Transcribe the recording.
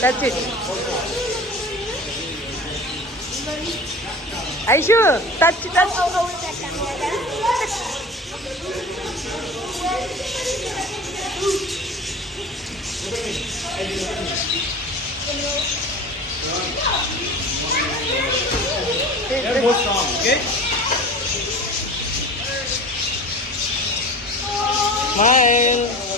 That's it. Aishu, touch, touch. They're both strong, okay? Smile.